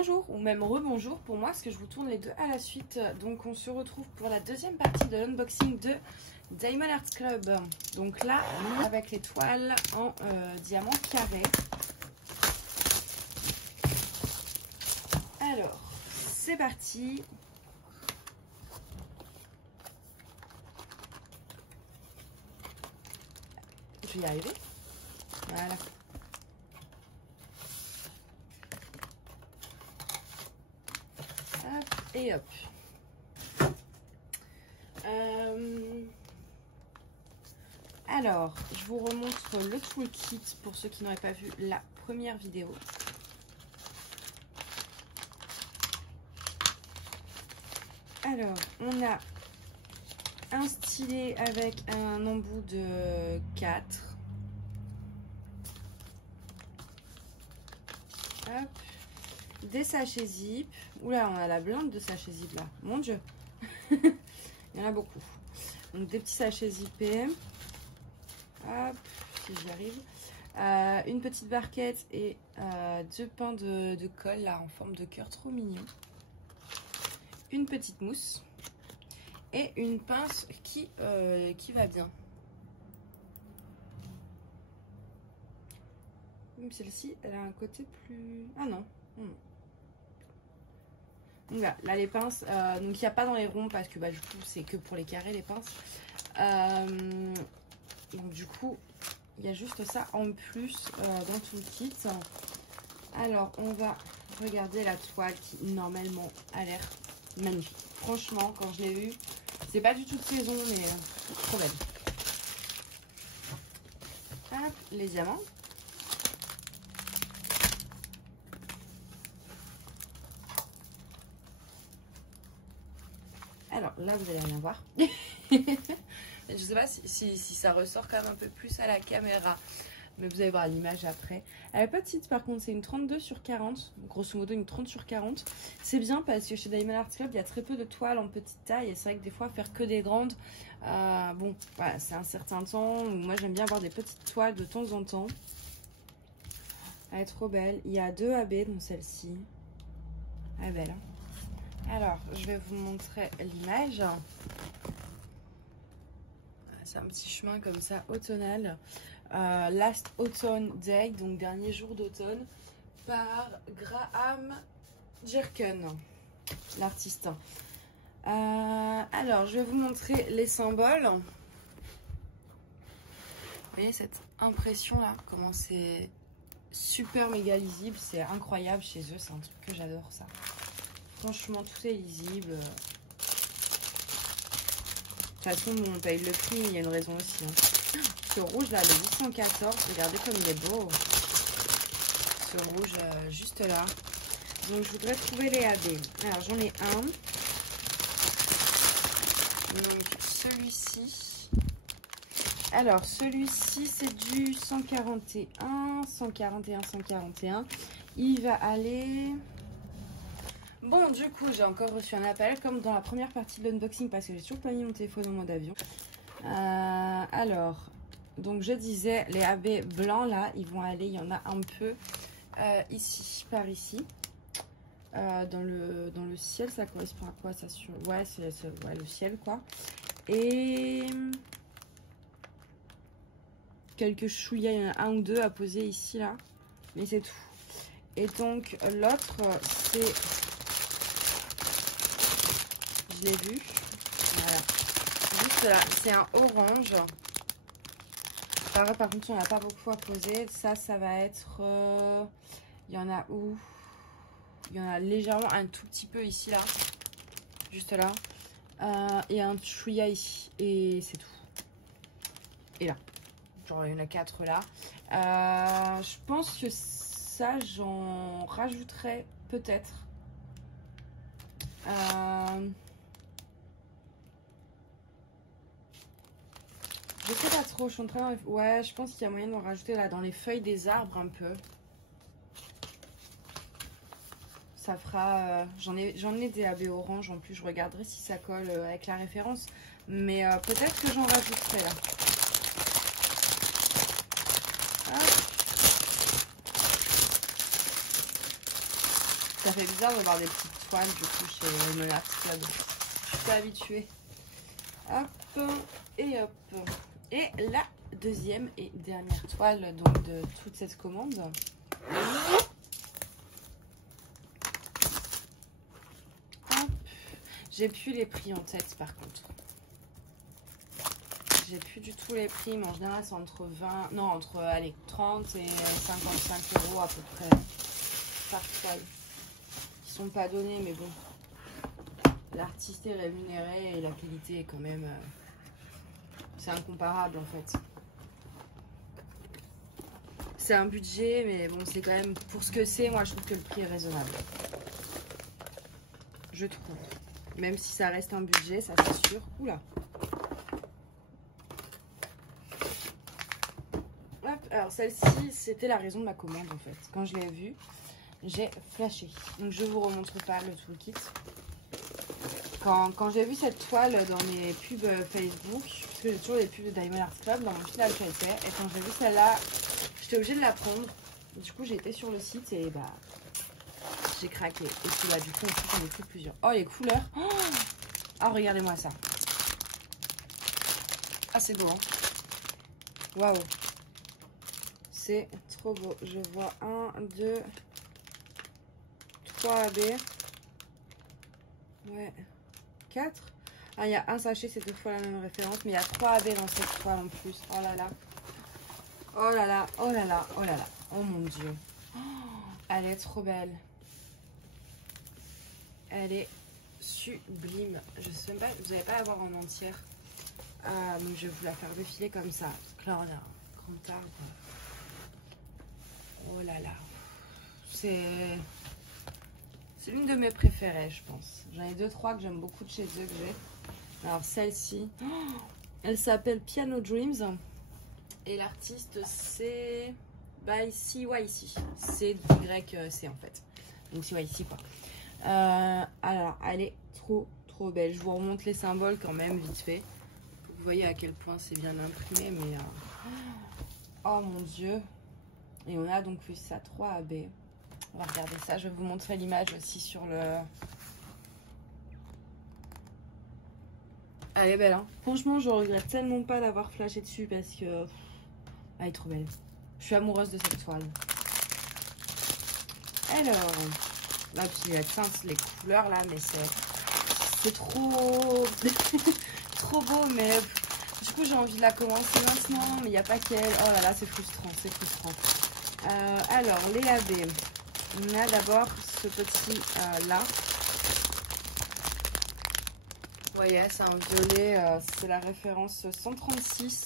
bonjour ou même rebonjour pour moi parce que je vous tourne les deux à la suite. Donc on se retrouve pour la deuxième partie de l'unboxing de Diamond Art Club. Donc là avec les toiles en diamant carré. Alors c'est parti. Je vais y arriver. Voilà. Hop, et hop. Alors, je vous remontre le toolkit pour ceux qui n'auraient pas vu la première vidéo. Alors, on a un stylet avec un embout de 4. Hop. Des sachets zip. Oula, on a la blinde de sachets zip là. Mon Dieu. Il y en a beaucoup. Donc des petits sachets zippés. Hop, si j'y arrive. Une petite barquette et deux pains de colle là en forme de cœur, trop mignon. Une petite mousse. Et une pince qui va bien. Même celle-ci, elle a un côté plus... Ah non. Donc voilà, là les pinces, donc il n'y a pas dans les ronds parce que bah, du coup c'est que pour les carrés les pinces. Donc du coup, il y a juste ça en plus dans tout le kit. Alors on va regarder la toile qui normalement a l'air magnifique. Franchement, quand je l'ai vue, c'est pas du tout de saison mais trop belle. Hop, les diamants. Alors là vous allez rien voir. Je sais pas si ça ressort quand même un peu plus à la caméra, mais vous allez voir l'image après. Elle est petite par contre, c'est une 32/40, grosso modo une 30/40. C'est bien parce que chez Diamond Art Club il y a très peu de toiles en petite taille et c'est vrai que des fois faire que des grandes, bon voilà, c'est un certain temps. Moi j'aime bien avoir des petites toiles de temps en temps. Elle est trop belle. Il y a 2 AB dans celle-ci. Elle est belle. Alors, je vais vous montrer l'image. C'est un petit chemin comme ça, automnal. Last Autumn Day, donc dernier jour d'automne, par Graham Jerken, l'artiste. Alors, je vais vous montrer les symboles. Vous voyez cette impression là, comment c'est super méga lisible. C'est incroyable chez eux, c'est un truc que j'adore ça. Franchement, tout est lisible. De toute façon, on paye le prix, mais il y a une raison aussi. Hein. Ce rouge là, le 814, regardez comme il est beau. Ce rouge juste là. Donc, je voudrais trouver les AB. Alors, j'en ai un. Donc, celui-ci. Alors, celui-ci, c'est du 141, 141, 141. Il va aller... Bon, du coup, j'ai encore reçu un appel, comme dans la première partie de l'unboxing, parce que j'ai toujours pas mis mon téléphone en mode avion. Alors, donc je disais, les AB blancs, là, ils vont aller, il y en a un peu ici, par ici. Dans le ciel, ça correspond à quoi ça sur... Ouais, c'est ouais, le ciel, quoi. Et... quelques chouïas, il y en a un ou deux à poser ici, là. Mais c'est tout. Et donc, l'autre, c'est... Je l'ai vu. Voilà. Juste là, c'est un orange. Par contre, on n'a pas beaucoup à poser. Ça va être... il y en a où? Il y en a légèrement un tout petit peu ici, là. Juste là. Et un chouïa ici. Et c'est tout. Et là. Genre, il y en a 4 là. Je pense que ça, j'en rajouterai peut-être. Je sais pas trop, je suis en train de... Ouais, je pense qu'il y a moyen d'en rajouter là dans les feuilles des arbres un peu. Ça fera... j'en ai des AB orange en plus, je regarderai si ça colle avec la référence. Mais peut-être que j'en rajouterai là. Hop. Ça fait bizarre de voir des petites toiles du coup chez Diamond Art Club. Je suis pas habituée. Hop et hop. Et la deuxième et dernière toile donc de toute cette commande. J'ai plus les prix en tête par contre. J'ai plus du tout les prix, mais en général c'est entre 20, non entre allez, 30 et 55 € à peu près par toile. Ils sont pas donnés, mais bon. L'artiste est rémunéré et la qualité est quand même... c'est incomparable en fait. C'est un budget, mais bon, c'est quand même... Pour ce que c'est, moi je trouve que le prix est raisonnable. Je trouve. Même si ça reste un budget, ça c'est sûr. Oula. Hop, alors celle-ci, c'était la raison de ma commande en fait. Quand je l'ai vue, j'ai flashé. Donc je vous remontre pas le toolkit. Quand j'ai vu cette toile dans mes pubs Facebook, parce que j'ai toujours les pubs de Diamond Art Club dans mon fil d'Alcaïter, et quand j'ai vu celle-là, j'étais obligée de la prendre. Du coup, j'ai été sur le site et bah, j'ai craqué. Et puis là, du coup, en plus, j'en ai pris plusieurs. Oh, les couleurs! Oh, regardez-moi ça! Ah, c'est beau, hein? Waouh! C'est trop beau. Je vois 1, 2, 3 AB. Ouais. 4. Ah, il y a un sachet, c'est 2 fois la même référence, mais il y a 3 AB dans cette toile en plus. Oh là là. Oh là là, oh là là, oh là là. Oh mon dieu. Oh, elle est trop belle. Elle est sublime. Je sais même pas, vous n'allez pas la voir en entière. Donc je vais vous la faire défiler comme ça. Parce que là, on a un grand arbre. Oh là là. C'est l'une de mes préférées, je pense. J'en ai 2-3 que j'aime beaucoup de chez eux que j'ai. Alors celle-ci, elle s'appelle Piano Dreams. Et l'artiste c'est by CYC. C'est YC en fait. Donc CYC quoi. Alors elle est trop belle. Je vous remonte les symboles quand même vite fait. Vous voyez à quel point c'est bien imprimé. Mais oh mon dieu. Et on a donc vu ça 3 AB. On va regarder ça. Je vais vous montrer l'image aussi sur le... Elle est belle, hein. Franchement, je regrette tellement pas d'avoir flashé dessus parce que... Elle est trop belle. Je suis amoureuse de cette toile. Alors... Là, puis la teinte, les couleurs là, mais c'est trop... trop beau, mais... Du coup, j'ai envie de la commencer maintenant, mais il n'y a pas qu'elle. Oh là là, c'est frustrant, c'est frustrant. Alors, les AB. On a d'abord ce petit là. Vous voyez, c'est un violet, c'est la référence 136.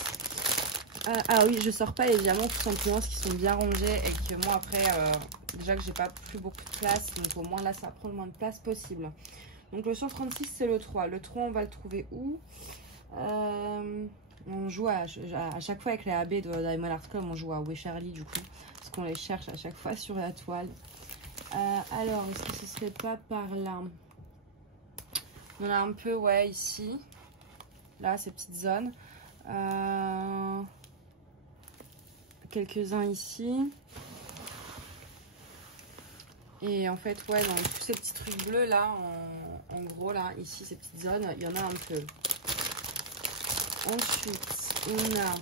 Ah oui, je sors pas les diamants tout simplement parce qu'ils sont bien rangés et que moi après, déjà que j'ai pas plus beaucoup de place, donc au moins là ça prend le moins de place possible. Donc le 136 c'est le 3. Le 3 on va le trouver où? On joue à chaque fois avec les AB de Diamond Art Club, on joue à Où est Charlie du coup, parce qu'on les cherche à chaque fois sur la toile. Alors, est-ce que ce serait pas par là? On a un peu, ouais, ici. Là, ces petites zones. Quelques-uns ici. Et en fait, ouais, dans tous ces petits trucs bleus, là, en gros, là, ici, ces petites zones, il y en a un peu. Ensuite, on a...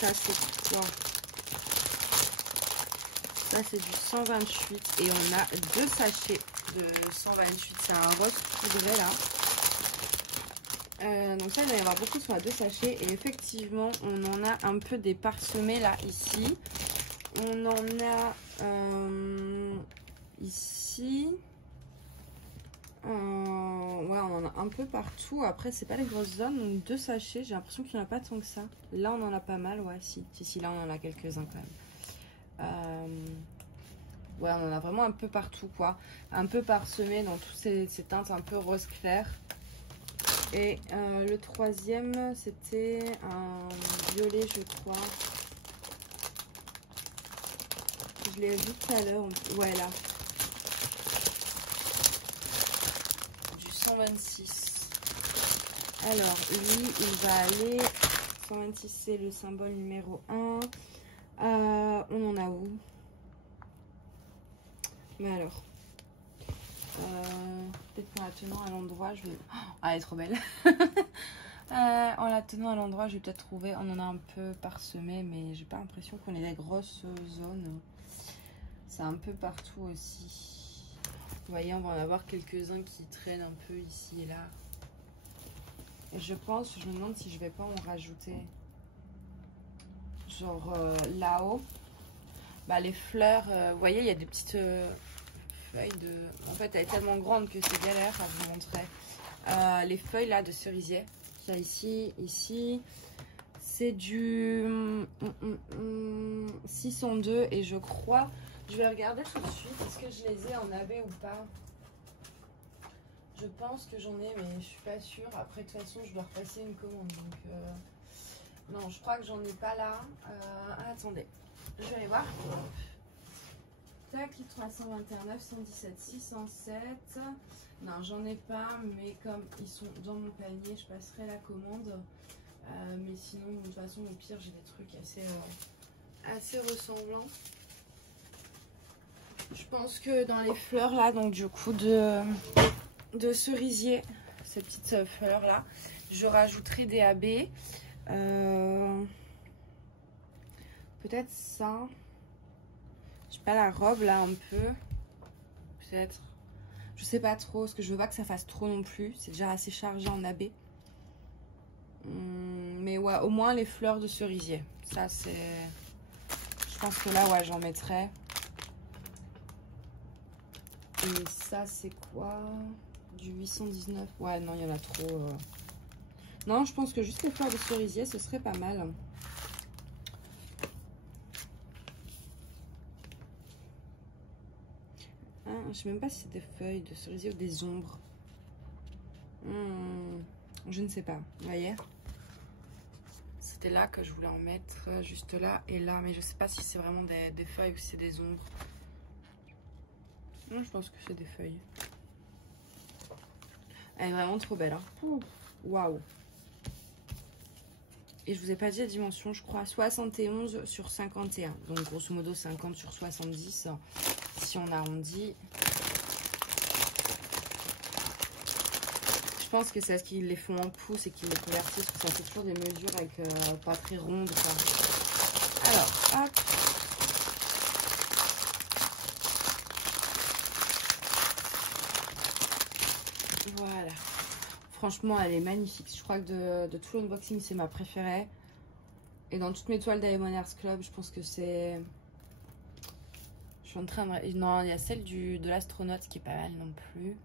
Ça, c'est quoi? Ça, c'est du 128 et on a 2 sachets de 128. C'est un rose poudré là. Donc ça, il va y avoir beaucoup sur les 2 sachets. Et effectivement, on en a un peu des parsemés là, ici. On en a ici. Ouais, on en a un peu partout. Après, c'est pas les grosses zones. Donc 2 sachets. J'ai l'impression qu'il n'y en a pas tant que ça. Là, on en a pas mal. Ouais, si, là, on en a quelques-uns quand même. Ouais, on en a vraiment un peu partout quoi, un peu parsemé dans toutes ces teintes un peu rose clair. Et le troisième c'était un violet je crois, je l'ai vu tout à l'heure. Ouais, là du 126. Alors lui il va aller 126, c'est le symbole numéro 1. On en a où? Mais alors, peut-être qu'en la tenant à l'endroit, je vais... Oh, elle est trop belle. En la tenant à l'endroit, je vais peut-être trouver... On en a un peu parsemé, mais j'ai pas l'impression qu'on ait des grosses zones. C'est un peu partout aussi. Vous voyez, on va en avoir quelques-uns qui traînent un peu ici et là. Et je me demande si je vais pas en rajouter. Genre là-haut. Bah, les fleurs, vous voyez, il y a des petites feuilles de... En fait, elle est tellement grande que c'est galère à vous montrer. Les feuilles là de cerisier. Il y a ici. C'est du 602 et je crois... Je vais regarder tout de suite. Est-ce que je les ai en AB ou pas? Je pense que j'en ai, mais je suis pas sûre. Après, de toute façon, je dois repasser une commande. Donc, non, je crois que j'en ai pas là. Attendez, je vais aller voir. Tac, 321, 917, 607. Non, j'en ai pas, mais comme ils sont dans mon panier, je passerai la commande. Mais sinon, de toute façon, au pire, j'ai des trucs assez ressemblants. Je pense que dans les fleurs là, donc du coup de cerisier, ces petites fleurs là, je rajouterai des AB. Peut-être ça. Je sais pas, la robe là un peu. Peut-être. Je sais pas trop, parce que je veux pas que ça fasse trop non plus. C'est déjà assez chargé en AB. Mais ouais, au moins les fleurs de cerisier. Ça c'est... Je pense que là, ouais, j'en mettrai. Et ça, c'est quoi? Du 819. Ouais, non, il y en a trop. Non, je pense que juste les fleurs de cerisier, ce serait pas mal. Ah, je sais même pas si c'est des feuilles de cerisier ou des ombres. Je ne sais pas. Vous voyez? C'était là que je voulais en mettre, juste là et là. Mais je sais pas si c'est vraiment des feuilles ou si c'est des ombres. Non, je pense que c'est des feuilles. Elle est vraiment trop belle. Hein. Waouh. Et je vous ai pas dit la dimension, je crois 71 sur 51. Donc grosso modo 50 sur 70 si on arrondit. Je pense que c'est parce qu'ils les font en pouces et qu'ils les convertissent, parce que ça fait toujours des mesures avec pas très rondes. Quoi. Alors, hop. Voilà. Franchement, elle est magnifique. Je crois que de tout l'unboxing, c'est ma préférée. Et dans toutes mes toiles Diamond Earth Club, je pense que c'est... Je suis en train de... Non, il y a celle de l'astronaute qui est pas mal non plus.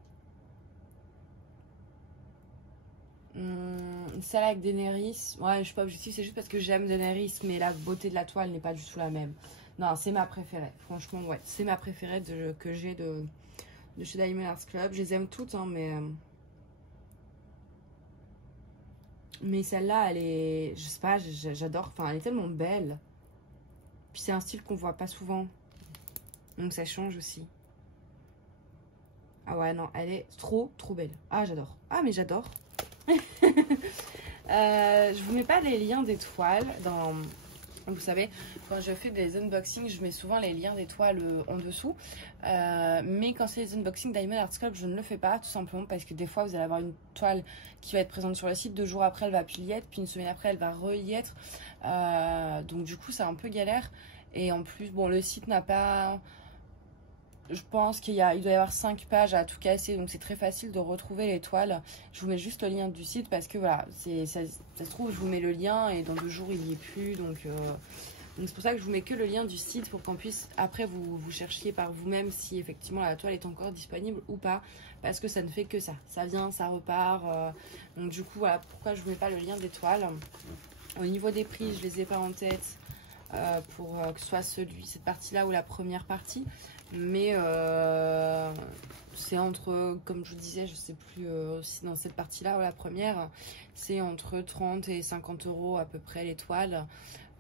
Celle avec Daenerys. Ouais, je suis pas objective, c'est juste parce que j'aime Daenerys, mais la beauté de la toile n'est pas du tout la même. Non, c'est ma préférée. Franchement, ouais, c'est ma préférée que j'ai de chez Diamond Earth Club. Je les aime toutes, hein, mais celle-là, elle est... Je sais pas, j'adore. Enfin, elle est tellement belle. Puis c'est un style qu'on voit pas souvent. Donc ça change aussi. Ah ouais, non, elle est trop belle. Ah, j'adore. Ah, mais j'adore. Je vous mets pas les liens d'étoiles dans... Vous savez, quand je fais des unboxings, je mets souvent les liens d'étoiles en dessous. Mais quand c'est les unboxings Diamond Earth Club, je ne le fais pas, tout simplement parce que des fois, vous allez avoir une toile qui va être présente sur le site. 2 jours après, elle va plus y être. Puis une semaine après, elle va re-y être. Donc du coup, c'est un peu galère. Et en plus, bon, le site n'a pas... Je pense il doit y avoir 5 pages à tout casser, donc c'est très facile de retrouver les toiles. Je vous mets juste le lien du site parce que voilà, ça se trouve, je vous mets le lien et dans 2 jours il n'y est plus. Donc c'est pour ça que je vous mets que le lien du site pour qu'on puisse après vous cherchiez par vous-même si effectivement la toile est encore disponible ou pas. Parce que ça ne fait que ça. Ça vient, ça repart. Donc du coup, voilà pourquoi je vous mets pas le lien des toiles. Au niveau des prix, je les ai pas en tête pour que ce soit cette partie-là ou la première partie. Mais c'est entre, comme je vous disais, je sais plus si dans cette partie-là ou la première, c'est entre 30 et 50 € à peu près les toiles.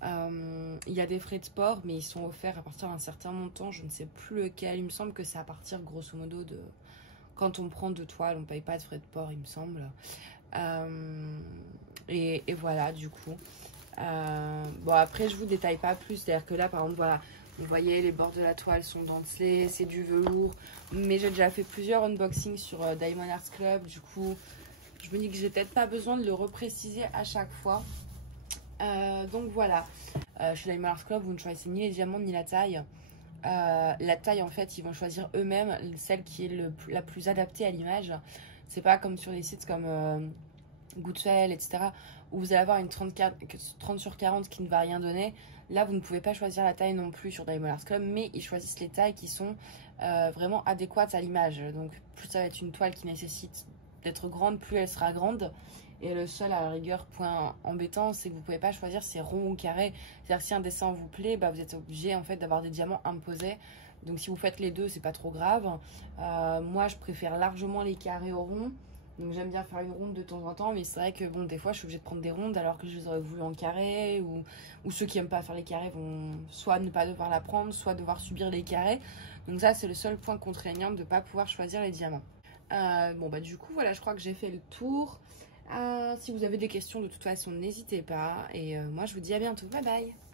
Il y a des frais de port, mais ils sont offerts à partir d'un certain montant, je ne sais plus lequel. Il me semble que c'est à partir grosso modo de... Quand on prend 2 toiles, on ne paye pas de frais de port, il me semble. Et voilà, du coup. Bon, après, je vous détaille pas plus. C'est-à-dire que là, par exemple, voilà, Vous voyez, les bords de la toile sont dentelés, c'est du velours. Mais j'ai déjà fait plusieurs unboxings sur Diamond Art Club. Du coup, je me dis que j'ai peut-être pas besoin de le repréciser à chaque fois. Donc voilà, chez Diamond Art Club, vous ne choisissez ni les diamants ni la taille. La taille, en fait, ils vont choisir eux-mêmes celle qui est la plus adaptée à l'image. C'est pas comme sur des sites comme Goodfell, etc., où vous allez avoir une 30 sur 40 qui ne va rien donner. Là, vous ne pouvez pas choisir la taille non plus sur Diamond Art Club, mais ils choisissent les tailles qui sont vraiment adéquates à l'image. Donc, plus ça va être une toile qui nécessite d'être grande, plus elle sera grande. Et le seul, à la rigueur, point embêtant, c'est que vous ne pouvez pas choisir si c'est rond ou carré. C'est-à-dire que si un dessin vous plaît, bah, vous êtes obligé en fait d'avoir des diamants imposés. Donc si vous faites les deux, c'est pas trop grave. Moi, je préfère largement les carrés aux ronds. Donc j'aime bien faire une ronde de temps en temps, mais c'est vrai que bon, des fois je suis obligée de prendre des rondes alors que je les aurais voulu en carré, ou ceux qui n'aiment pas faire les carrés vont soit ne pas devoir la prendre, soit devoir subir les carrés. Donc ça, c'est le seul point contraignant de ne pas pouvoir choisir les diamants. Bon bah du coup voilà, je crois que j'ai fait le tour. Si vous avez des questions, de toute façon, n'hésitez pas. Et moi, je vous dis à bientôt. Bye bye!